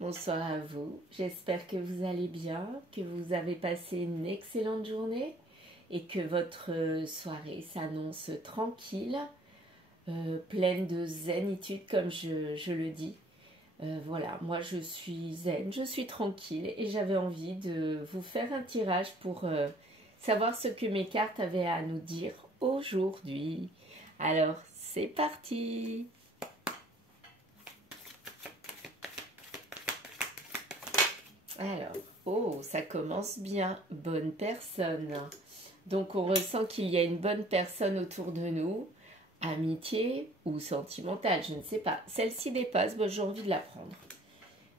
bonsoir à vous. J'espère que vous allez bien, que vous avez passé une excellente journée et que votre soirée s'annonce tranquille, pleine de zénitude comme je le dis. Voilà, moi je suis zen, je suis tranquille et j'avais envie de vous faire un tirage pour savoir ce que mes cartes avaient à nous dire aujourd'hui. Alors, c'est parti! Alors, oh, ça commence bien. Bonne personne. Donc, on ressent qu'il y a une bonne personne autour de nous. Amitié ou sentimentale, je ne sais pas. Celle-ci dépasse, ben, j'ai envie de la prendre.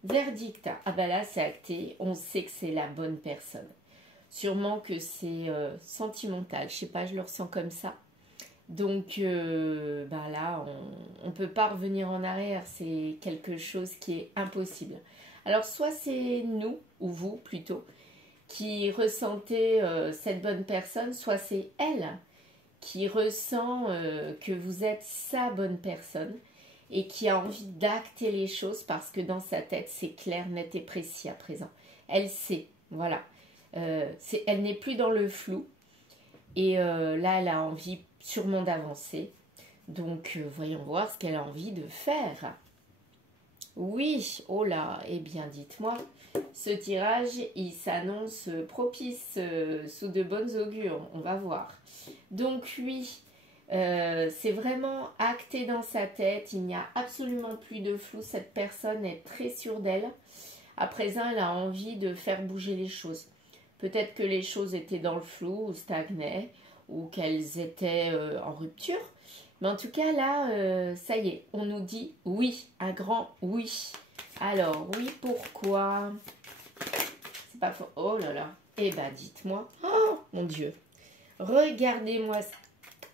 Verdict. Ah ben là, c'est acté. On sait que c'est la bonne personne. Sûrement que c'est sentimental. Je sais pas, je le ressens comme ça. Donc, ben là, on ne peut pas revenir en arrière. C'est quelque chose qui est impossible. Alors, soit c'est nous, ou vous plutôt, qui ressentez cette bonne personne, soit c'est elle qui ressent que vous êtes sa bonne personne et qui a envie d'acter les choses parce que dans sa tête, c'est clair, net et précis à présent. Elle sait, voilà. Elle n'est plus dans le flou et là, elle a envie sûrement d'avancer. Donc, voyons voir ce qu'elle a envie de faire. Oui, oh là, eh bien dites-moi, ce tirage, il s'annonce propice sous de bonnes augures, on va voir. Donc oui, c'est vraiment acté dans sa tête, il n'y a absolument plus de flou, cette personne est très sûre d'elle. À présent, elle a envie de faire bouger les choses. Peut-être que les choses étaient dans le flou ou stagnaient, ou qu'elles étaient en rupture. Mais en tout cas, là, ça y est, on nous dit oui, un grand oui. Alors, oui, pourquoi? C'est pas faux. Oh là là. Eh ben, dites-moi. Oh, mon Dieu. Regardez-moi.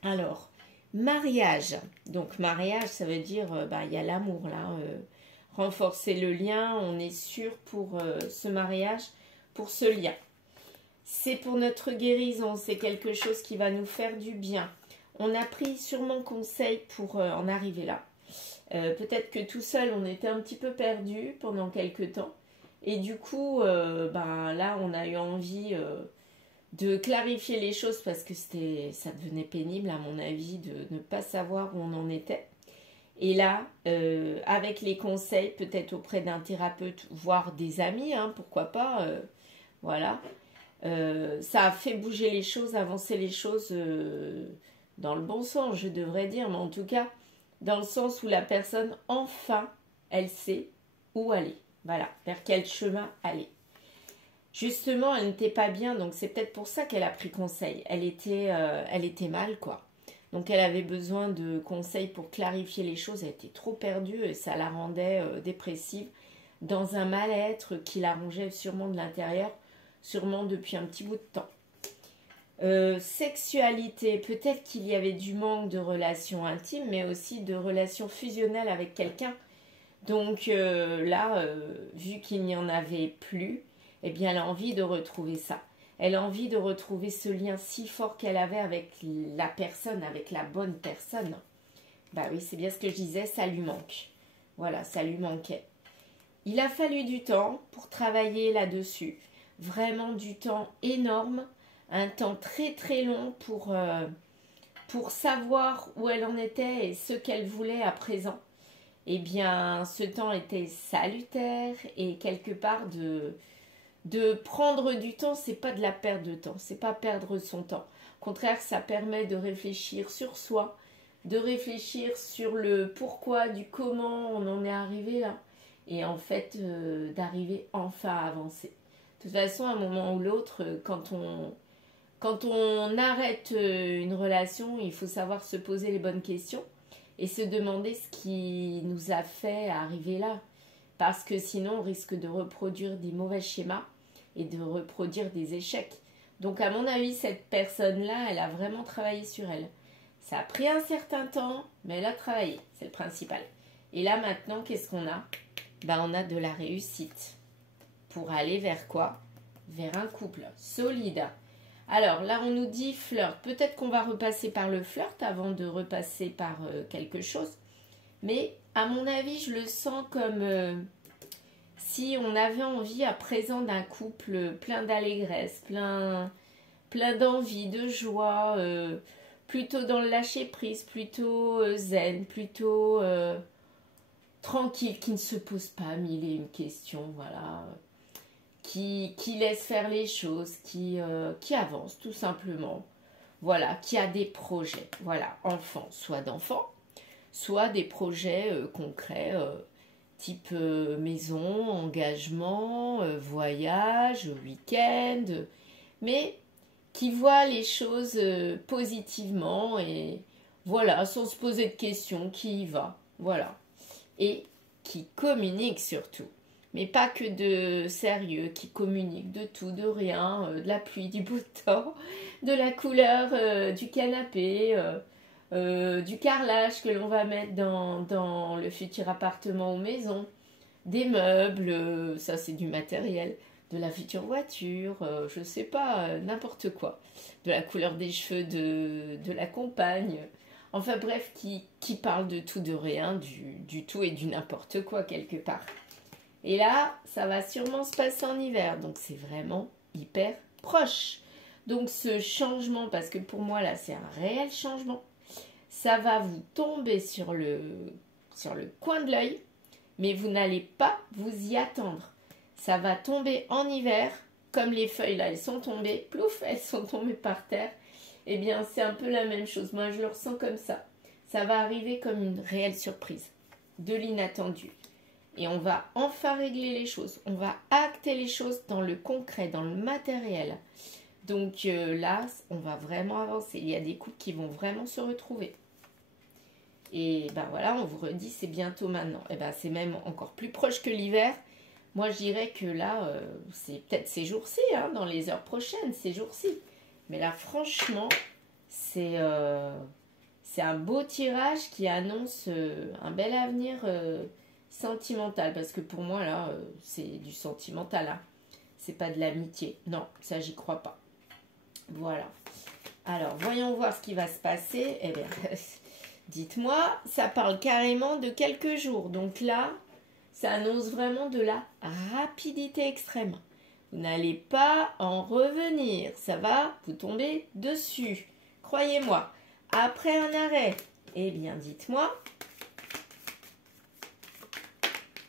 Alors, mariage. Donc, mariage, ça veut dire, il y a l'amour, là. Renforcer le lien, on est sûr pour ce mariage, pour ce lien. C'est pour notre guérison, c'est quelque chose qui va nous faire du bien. On a pris sûrement conseil pour en arriver là. Peut-être que tout seul, on était un petit peu perdu pendant quelques temps. Et du coup, là, on a eu envie de clarifier les choses parce que ça devenait pénible, à mon avis, de ne pas savoir où on en était. Et là, avec les conseils, peut-être auprès d'un thérapeute, voire des amis, hein, pourquoi pas, voilà. Ça a fait bouger les choses, avancer les choses dans le bon sens, je devrais dire, mais en tout cas, dans le sens où la personne, enfin, elle sait où aller. Voilà, vers quel chemin aller. Justement, elle n'était pas bien, donc c'est peut-être pour ça qu'elle a pris conseil. Elle était mal, quoi. Donc, elle avait besoin de conseils pour clarifier les choses. Elle était trop perdue et ça la rendait dépressive, dans un mal-être qui la rongeait sûrement de l'intérieur, sûrement depuis un petit bout de temps. Sexualité, peut-être qu'il y avait du manque de relations intimes, mais aussi de relations fusionnelles avec quelqu'un. Donc là, vu qu'il n'y en avait plus, eh bien, elle a envie de retrouver ça. Elle a envie de retrouver ce lien si fort qu'elle avait avec la personne, avec la bonne personne. Bah oui, c'est bien ce que je disais, ça lui manque. Voilà, ça lui manquait. Il a fallu du temps pour travailler là-dessus. Vraiment du temps énorme, un temps très très long pour savoir où elle en était et ce qu'elle voulait à présent. Eh bien, ce temps était salutaire et quelque part de prendre du temps, c'est pas de la perte de temps, c'est pas perdre son temps. Au contraire, ça permet de réfléchir sur soi, de réfléchir sur le pourquoi, du comment on en est arrivé là, et en fait d'arriver enfin à avancer. De toute façon, à un moment ou l'autre, quand on arrête une relation, il faut savoir se poser les bonnes questions et se demander ce qui nous a fait arriver là. Parce que sinon, on risque de reproduire des mauvais schémas et de reproduire des échecs. Donc, à mon avis, cette personne-là, elle a vraiment travaillé sur elle. Ça a pris un certain temps, mais elle a travaillé, c'est le principal. Et là, maintenant, qu'est-ce qu'on a? On a de la réussite. Pour aller vers quoi? Vers un couple solide. Alors là, on nous dit flirt. Peut-être qu'on va repasser par le flirt avant de repasser par quelque chose. Mais à mon avis, je le sens comme si on avait envie à présent d'un couple plein d'allégresse, plein d'envie, de joie, plutôt dans le lâcher-prise, plutôt zen, plutôt tranquille, qui ne se pose pas mille et une questions, voilà, qui laisse faire les choses, qui avance tout simplement, voilà, qui a des projets, voilà, enfants, soit des projets concrets, type maison, engagement, voyage, week-end, mais qui voit les choses positivement et voilà, sans se poser de questions, qui y va, voilà. Et qui communique surtout. Mais pas que de sérieux, qui communique de tout, de rien, de la pluie, du beau temps, de la couleur du canapé, du carrelage que l'on va mettre dans le futur appartement ou maison, des meubles, ça c'est du matériel, de la future voiture, je sais pas, n'importe quoi, de la couleur des cheveux de la compagne, enfin bref, qui parle de tout, de rien, du tout et du n'importe quoi quelque part. Et là, ça va sûrement se passer en hiver, donc c'est vraiment hyper proche. Donc ce changement, parce que pour moi là c'est un réel changement, ça va vous tomber sur le coin de l'œil, mais vous n'allez pas vous y attendre. Ça va tomber en hiver, comme les feuilles là, elles sont tombées, plouf, elles sont tombées par terre. Eh bien, c'est un peu la même chose. Moi, je le ressens comme ça. Ça va arriver comme une réelle surprise, de l'inattendu. Et on va enfin régler les choses. On va acter les choses dans le concret, dans le matériel. Donc là, on va vraiment avancer. Il y a des couples qui vont vraiment se retrouver. Et ben voilà, on vous redit, c'est bientôt maintenant. Et ben c'est même encore plus proche que l'hiver. Moi, je dirais que là, c'est peut-être ces jours-ci, hein, dans les heures prochaines, ces jours-ci. Mais là, franchement, c'est un beau tirage qui annonce un bel avenir sentimental. Parce que pour moi, là, c'est du sentimental. Hein. C'est pas de l'amitié. Non, ça, j'y crois pas. Voilà. Alors, voyons voir ce qui va se passer. Eh bien, dites-moi, ça parle carrément de quelques jours. Donc là, ça annonce vraiment de la rapidité extrême. Vous n'allez pas en revenir. Ça va vous tomber dessus. Croyez-moi. Après un arrêt, eh bien, dites-moi,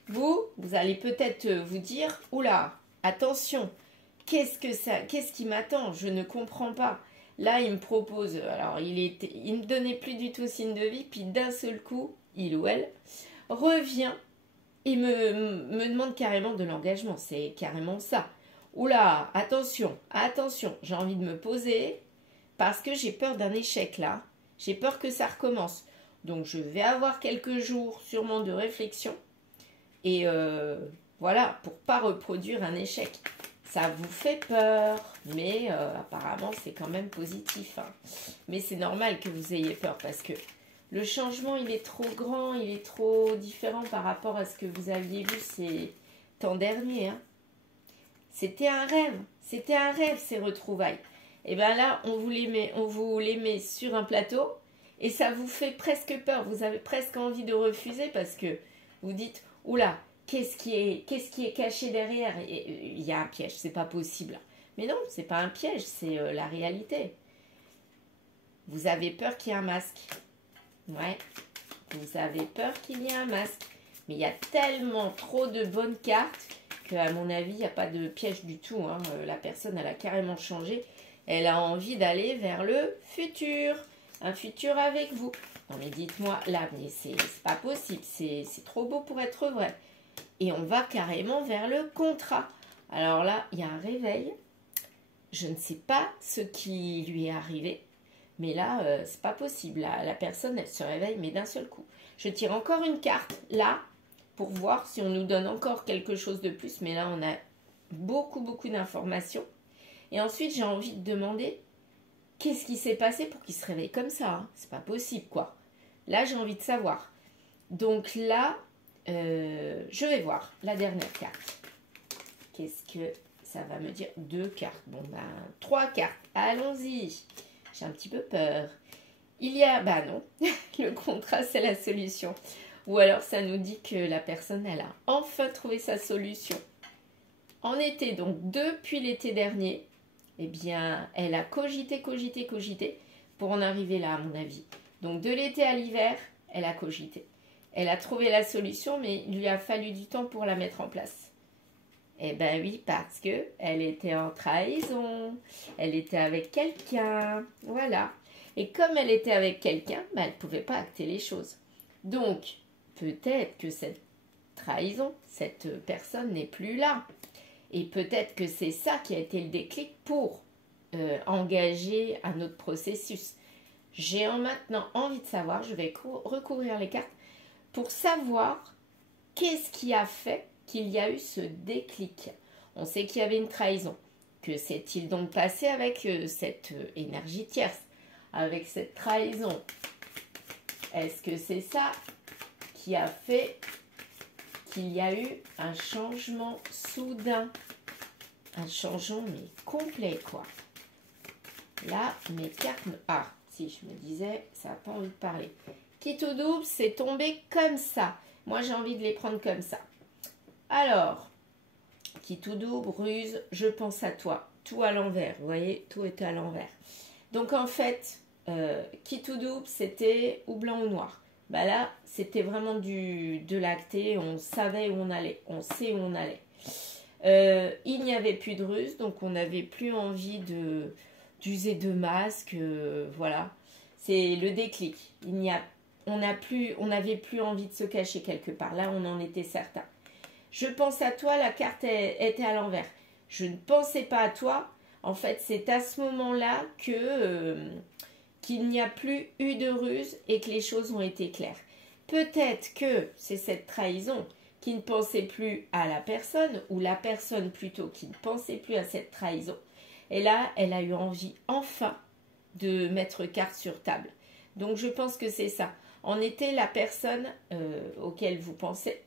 vous allez peut-être vous dire, oula, attention, qu'est-ce qui m'attend? Je ne comprends pas. Là, il me propose, alors il me donnait plus du tout signe de vie, puis d'un seul coup, il ou elle revient et me demande carrément de l'engagement. C'est carrément ça. Oula, attention, j'ai envie de me poser parce que j'ai peur d'un échec là. J'ai peur que ça recommence. Donc, je vais avoir quelques jours sûrement de réflexion et voilà, pour pas reproduire un échec. Ça vous fait peur, mais apparemment, c'est quand même positif. Hein. Mais c'est normal que vous ayez peur parce que le changement, il est trop grand, il est trop différent par rapport à ce que vous aviez vu ces temps derniers. Hein. C'était un rêve, ces retrouvailles. Et bien là, on vous les met sur un plateau et ça vous fait presque peur. Vous avez presque envie de refuser parce que vous dites, oula, qu'est-ce qui est caché derrière? Il y a un piège, c'est pas possible. Mais non, c'est pas un piège, c'est la réalité. Vous avez peur qu'il y ait un masque. Ouais, vous avez peur qu'il y ait un masque. Mais il y a tellement trop de bonnes cartes qu'à mon avis, il n'y a pas de piège du tout. Hein. La personne, elle a carrément changé. Elle a envie d'aller vers le futur. Un futur avec vous. Non mais dites-moi, là, mais c'est pas possible. C'est trop beau pour être vrai. Et on va carrément vers le contrat. Alors là, il y a un réveil. Je ne sais pas ce qui lui est arrivé. Mais là, c'est pas possible. La personne, elle se réveille, mais d'un seul coup. Je tire encore une carte, là, pour voir si on nous donne encore quelque chose de plus. Mais là, on a beaucoup, beaucoup d'informations. Et ensuite, j'ai envie de demander, qu'est-ce qui s'est passé pour qu'il se réveille comme ça, hein? C'est pas possible, quoi. Là, j'ai envie de savoir. Donc là, je vais voir la dernière carte. Qu'est-ce que ça va me dire? 2 cartes. Bon, ben, 3 cartes. Allons-y. J'ai un petit peu peur. Il y a... Bah non, le contrat, c'est la solution. Ou alors ça nous dit que la personne, elle a enfin trouvé sa solution. En été, donc depuis l'été dernier, eh bien, elle a cogité pour en arriver là, à mon avis. Donc de l'été à l'hiver, elle a cogité. Elle a trouvé la solution, mais il lui a fallu du temps pour la mettre en place. Eh ben oui, parce que elle était en trahison, elle était avec quelqu'un, voilà. Et comme elle était avec quelqu'un, ben, elle ne pouvait pas acter les choses. Donc, peut-être que cette trahison, cette personne n'est plus là. Et peut-être que c'est ça qui a été le déclic pour engager un autre processus. J'ai maintenant envie de savoir, je vais recouvrir les cartes, pour savoir qu'est-ce qui a fait qu'il y a eu ce déclic. On sait qu'il y avait une trahison. Que s'est-il donc passé avec cette énergie tierce, avec cette trahison? Est-ce que c'est ça qui a fait qu'il y a eu un changement soudain? Un changement mais complet quoi. Là, mes cartes... Ah, si je me disais, ça n'a pas envie de parler. Qui tout double, c'est tombé comme ça. Moi, j'ai envie de les prendre comme ça. Alors, qui tout double, ruse, je pense à toi. Tout à l'envers, vous voyez, tout était à l'envers. Donc, en fait, qui tout double, c'était ou blanc ou noir. Bah là, c'était vraiment de l'acté, on savait où on allait, on sait où on allait. Il n'y avait plus de ruse, donc on n'avait plus envie d'user de masques, voilà. C'est le déclic. On n'avait plus envie de se cacher quelque part. Là, on en était certain. Je pense à toi, la carte était à l'envers. Je ne pensais pas à toi. En fait, c'est à ce moment-là qu'il n'y a plus eu de ruse et que les choses ont été claires. Peut-être que c'est cette trahison qui ne pensait plus à la personne, ou la personne plutôt qui ne pensait plus à cette trahison. Et là, elle a eu envie enfin de mettre carte sur table. Donc je pense que c'est ça. En été, la personne auquel vous pensez,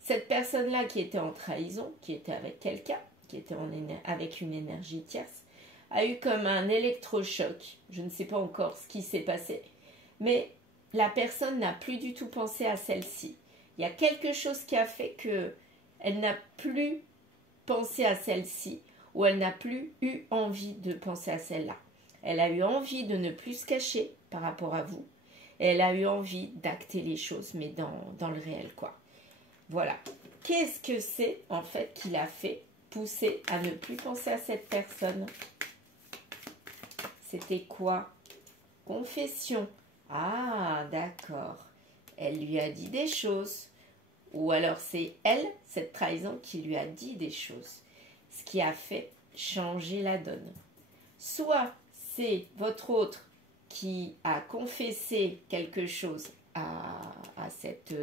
cette personne-là qui était en trahison, qui était avec quelqu'un, qui était avec une énergie tierce, a eu comme un électrochoc. Je ne sais pas encore ce qui s'est passé, mais la personne n'a plus du tout pensé à celle-ci. Il y a quelque chose qui a fait qu'elle n'a plus pensé à celle-ci, ou elle n'a plus eu envie de penser à celle-là. Elle a eu envie de ne plus se cacher par rapport à vous. Et elle a eu envie d'acter les choses, mais dans le réel, quoi. Voilà. Qu'est-ce que c'est, en fait, qui l'a fait pousser à ne plus penser à cette personne? C'était quoi? Confession. Ah, d'accord. Elle lui a dit des choses. Ou alors c'est elle, cette trahison, qui lui a dit des choses. Ce qui a fait changer la donne. Soit c'est votre autre qui a confessé quelque chose à cette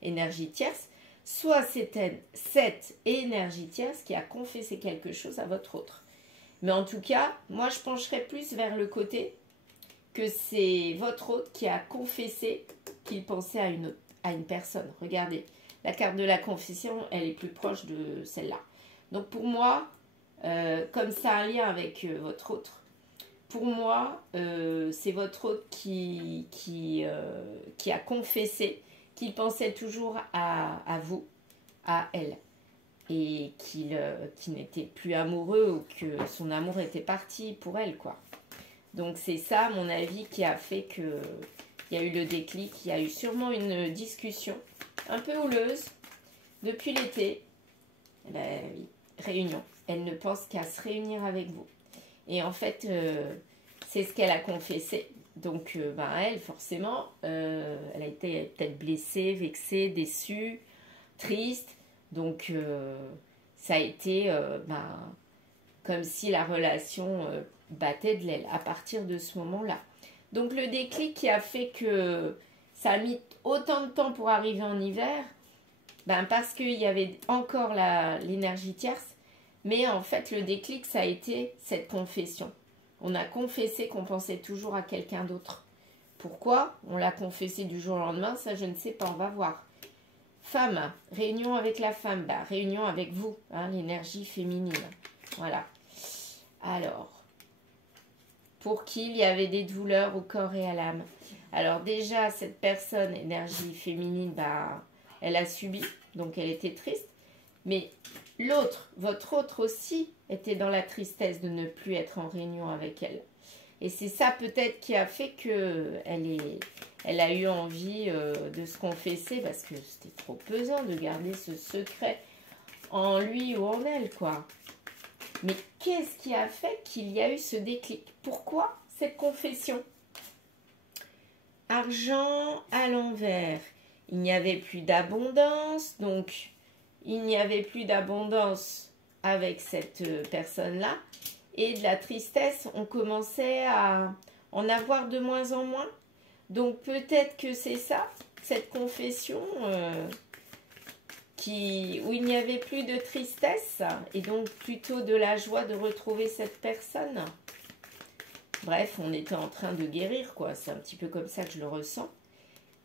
énergie tierce, soit c'est cette énergie tierce qui a confessé quelque chose à votre autre. Mais en tout cas, moi je pencherais plus vers le côté que c'est votre autre qui a confessé qu'il pensait à une personne. Regardez, la carte de la confession, elle est plus proche de celle-là. Donc pour moi, comme ça a un lien avec votre autre, pour moi, c'est votre autre qui a confessé qu'il pensait toujours à vous, à elle, et qu'il n'était plus amoureux ou que son amour était parti pour elle, quoi. Donc c'est ça, à mon avis, qui a fait qu'il y a eu le déclic. Il y a eu sûrement une discussion un peu houleuse depuis l'été. Ben oui, réunion. Elle ne pense qu'à se réunir avec vous. Et en fait, c'est ce qu'elle a confessé. Donc, elle, forcément, elle a été peut-être blessée, vexée, déçue, triste. Donc, ça a été comme si la relation battait de l'aile à partir de ce moment-là. Donc, le déclic qui a fait que ça a mis autant de temps pour arriver en hiver, parce qu'il y avait encore l'énergie tierce. Mais en fait, le déclic, ça a été cette confession. On a confessé qu'on pensait toujours à quelqu'un d'autre. Pourquoi on l'a confessé du jour au lendemain? Ça, je ne sais pas, on va voir. Femme, réunion avec la femme, réunion avec vous, l'énergie féminine. Voilà. Alors, pour qui il y avait des douleurs au corps et à l'âme. Alors déjà, cette personne, énergie féminine, bah, elle a subi, donc elle était triste. Mais l'autre, votre autre aussi, était dans la tristesse de ne plus être en réunion avec elle. Et c'est ça peut-être qui a fait qu'elle a eu envie de se confesser parce que c'était trop pesant de garder ce secret en lui ou en elle, quoi. Mais qu'est-ce qui a fait qu'il y a eu ce déclic? Pourquoi cette confession? Argent à l'envers. Il n'y avait plus d'abondance, donc il n'y avait plus d'abondance avec cette personne-là. Et de la tristesse, on commençait à en avoir de moins en moins. Donc peut-être que c'est ça, cette confession où il n'y avait plus de tristesse et donc plutôt de la joie de retrouver cette personne. Bref, on était en train de guérir, quoi. C'est un petit peu comme ça que je le ressens.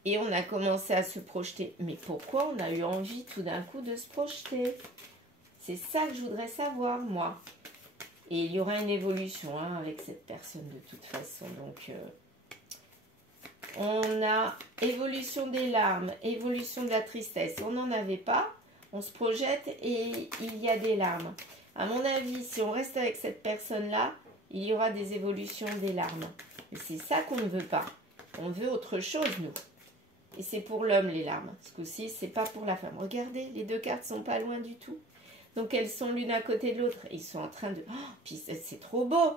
Et on a commencé à se projeter. Mais pourquoi on a eu envie tout d'un coup de se projeter? C'est ça que je voudrais savoir, moi. Et il y aura une évolution hein, avec cette personne de toute façon. Donc, on a évolution des larmes, évolution de la tristesse. On n'en avait pas, on se projette et il y a des larmes. À mon avis, si on reste avec cette personne-là, il y aura des évolutions des larmes. Et c'est ça qu'on ne veut pas. On veut autre chose, nous. Et c'est pour l'homme, les larmes. Ce coup-ci, c'est pas pour la femme. Regardez, les deux cartes sont pas loin du tout. Donc, elles sont l'une à côté de l'autre. Ils sont en train de... Oh, puis c'est trop beau.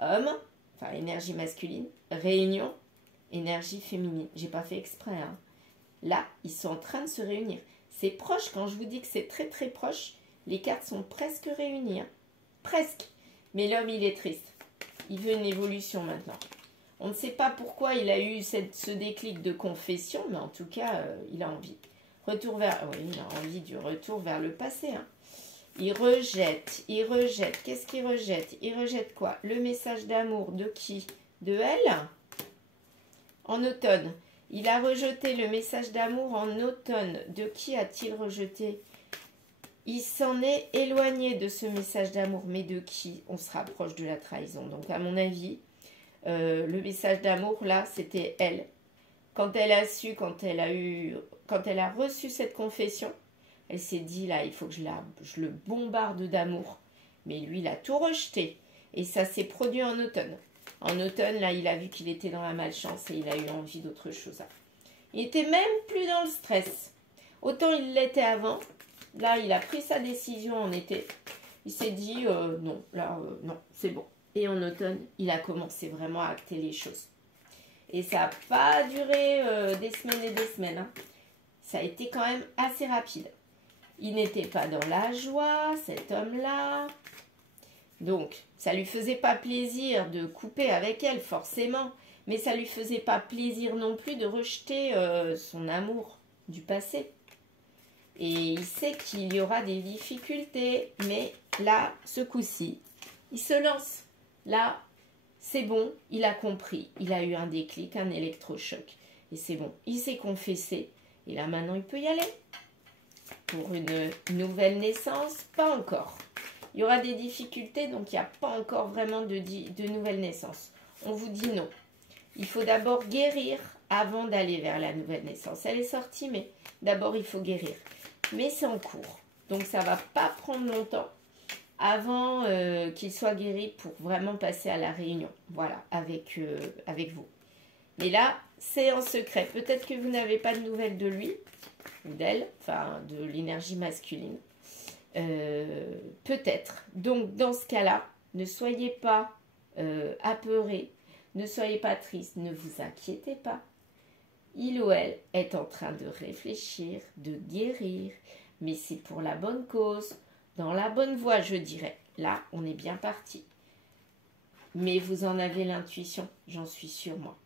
Homme, enfin, énergie masculine, réunion, énergie féminine. J'ai pas fait exprès. Hein. Là, ils sont en train de se réunir. C'est proche. Quand je vous dis que c'est très, très proche, les cartes sont presque réunies. Hein. Presque. Mais l'homme, il est triste. Il veut une évolution maintenant. On ne sait pas pourquoi il a eu ce déclic de confession, mais en tout cas, il a envie. Retour vers... Oui, il a envie du retour vers le passé. Hein. Il rejette, il rejette. Qu'est-ce qu'il rejette? Il rejette quoi? Le message d'amour de qui? De elle? En automne. Il a rejeté le message d'amour en automne. De qui a-t-il rejeté? Il s'en est éloigné de ce message d'amour. Mais de qui? On se rapproche de la trahison. Donc, à mon avis, le message d'amour, là, c'était elle. Quand elle a su, quand elle a reçu cette confession, elle s'est dit, là, il faut que je le bombarde d'amour. Mais lui, il a tout rejeté. Et ça s'est produit en automne. En automne, là, il a vu qu'il était dans la malchance et il a eu envie d'autre chose. Il était même plus dans le stress. Autant il l'était avant. Là, il a pris sa décision en été. Il s'est dit, non, là, non, c'est bon. Et en automne, il a commencé vraiment à acter les choses. Et ça n'a pas duré des semaines et des semaines. Hein. Ça a été quand même assez rapide. Il n'était pas dans la joie, cet homme-là. Donc, ça ne lui faisait pas plaisir de couper avec elle, forcément. Mais ça ne lui faisait pas plaisir non plus de rejeter son amour du passé. Et il sait qu'il y aura des difficultés. Mais là, ce coup-ci, il se lance. Là, c'est bon, il a compris. Il a eu un déclic, un électrochoc. Et c'est bon, il s'est confessé. Et là, maintenant, il peut y aller. Pour une nouvelle naissance, pas encore. Il y aura des difficultés, donc il n'y a pas encore vraiment de nouvelle naissance. On vous dit non. Il faut d'abord guérir avant d'aller vers la nouvelle naissance. Elle est sortie, mais d'abord, il faut guérir. Mais c'est en cours. Donc, ça ne va pas prendre longtemps avant qu'il soit guéri pour vraiment passer à la réunion. Voilà, avec vous. Mais là, c'est en secret. Peut-être que vous n'avez pas de nouvelles de lui ou d'elle, enfin de l'énergie masculine. Peut-être. Donc, dans ce cas-là, ne soyez pas apeurés, ne soyez pas tristes, ne vous inquiétez pas. Il ou elle est en train de réfléchir, de guérir, mais c'est pour la bonne cause, dans la bonne voie, je dirais. Là, on est bien parti. Mais vous en avez l'intuition, j'en suis sûre, moi.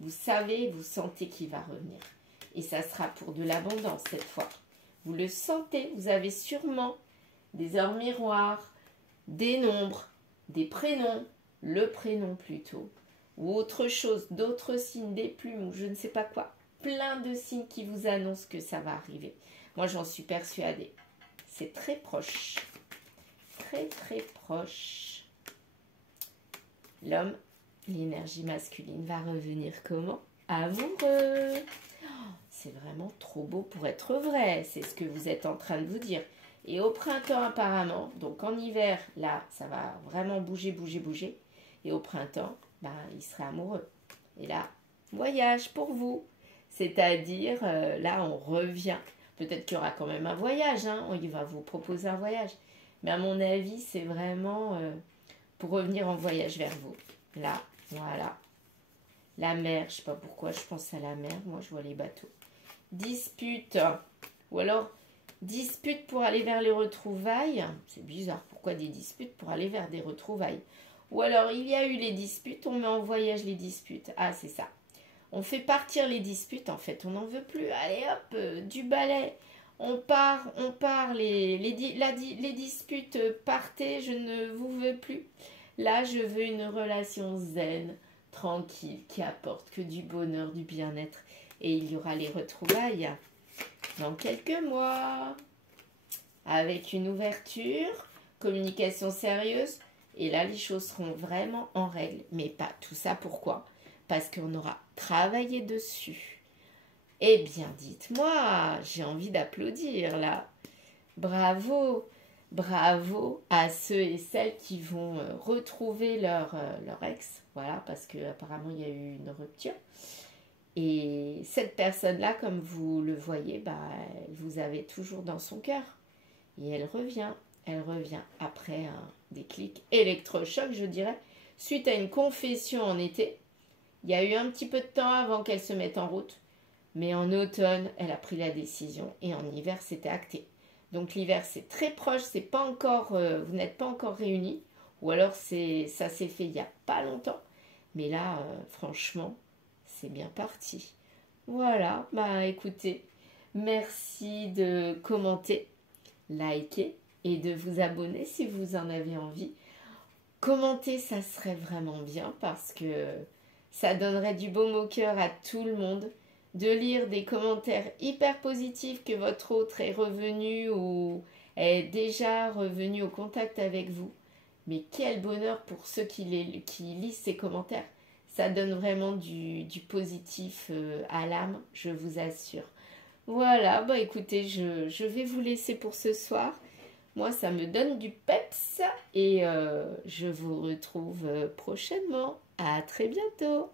Vous savez, vous sentez qu'il va revenir. Et ça sera pour de l'abondance cette fois. Vous le sentez, vous avez sûrement des heures miroirs, des nombres, des prénoms, le prénom plutôt, ou autre chose, d'autres signes, des plumes, ou je ne sais pas quoi. Plein de signes qui vous annoncent que ça va arriver. Moi, j'en suis persuadée. C'est très proche. Très, très proche. L'homme l'énergie masculine va revenir comment? Amoureux. C'est vraiment trop beau pour être vrai, c'est ce que vous êtes en train de vous dire. Et au printemps apparemment, donc en hiver, là, ça va vraiment bouger, bouger, bouger. Et au printemps, ben, il serait amoureux. Et là, voyage pour vous. C'est-à-dire, là, on revient. Peut-être qu'il y aura quand même un voyage, hein. Il va vous proposer un voyage. Mais à mon avis, c'est vraiment pour revenir en voyage vers vous. Là, voilà. La mer, je ne sais pas pourquoi je pense à la mer. Moi, je vois les bateaux. Dispute. Ou alors, dispute pour aller vers les retrouvailles. C'est bizarre. Pourquoi des disputes pour aller vers des retrouvailles? Ou alors, il y a eu les disputes. On met en voyage les disputes. Ah, c'est ça. On fait partir les disputes. En fait, on n'en veut plus. Allez, hop, du balai. On part. Les disputes, partez. Je ne vous veux plus. Là, je veux une relation zen, tranquille, qui apporte que du bonheur, du bien-être. Et il y aura les retrouvailles dans quelques mois. Avec une ouverture, communication sérieuse. Et là, les choses seront vraiment en règle. Mais pas tout ça, pourquoi? Parce qu'on aura travaillé dessus. Eh bien, dites-moi, j'ai envie d'applaudir là. Bravo! Bravo à ceux et celles qui vont retrouver leur ex, voilà, parce qu'apparemment il y a eu une rupture. Et cette personne-là, comme vous le voyez, bah, vous avez toujours dans son cœur. Et elle revient après un déclic électrochoc, je dirais, suite à une confession en été. Il y a eu un petit peu de temps avant qu'elle se mette en route, mais en automne, elle a pris la décision et en hiver, c'était acté. Donc l'hiver, c'est très proche, c'est pas encore, vous n'êtes pas encore réunis, ou alors ça s'est fait il n'y a pas longtemps. Mais là, franchement, c'est bien parti. Voilà, bah écoutez, merci de commenter, liker et de vous abonner si vous en avez envie. Commenter, ça serait vraiment bien parce que ça donnerait du baume au cœur à tout le monde. De lire des commentaires hyper positifs que votre autre est revenu ou est déjà revenu au contact avec vous. Mais quel bonheur pour ceux qui lisent ces commentaires. Ça donne vraiment du positif à l'âme, je vous assure. Voilà, bah écoutez, je vais vous laisser pour ce soir. Moi, ça me donne du peps et je vous retrouve prochainement. À très bientôt.